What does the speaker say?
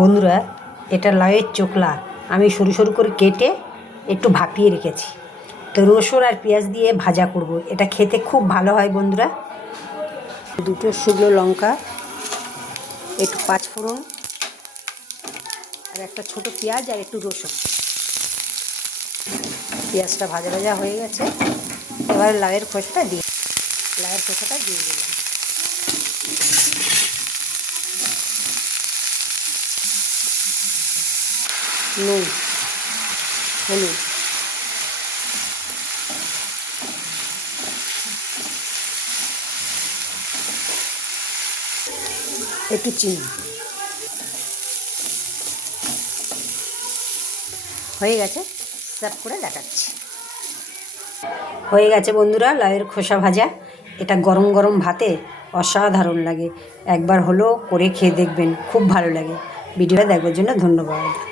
বন্ধুরা, এটা লাউয়ের চোকলা আমি সরু সরু করে কেটে একটু ভাপিয়ে রেখেছি। তো রসুন আর পেঁয়াজ দিয়ে ভাজা করব। এটা খেতে খুব ভালো হয় বন্ধুরা। দুটো শুকনো লঙ্কা, একটু পাঁচফোড়ন, আর একটা ছোট পেঁয়াজ আর একটু রসুন। পেঁয়াজটা ভাজা ভাজা হয়ে গেছে। এবার লাউয়ের খোসাটা দিয়ে দিলাম। নুন, হলুদ, একটু চিনি। হয়ে গেছে, সার্ভ করে দেখাচ্ছি। হয়ে গেছে বন্ধুরা লাউয়ের খোসা ভাজা। এটা গরম গরম ভাতে অসাধারণ লাগে। একবার হলেও করে খেয়ে দেখবেন, খুব ভালো লাগে। ভিডিওটা দেখবার জন্য ধন্যবাদ।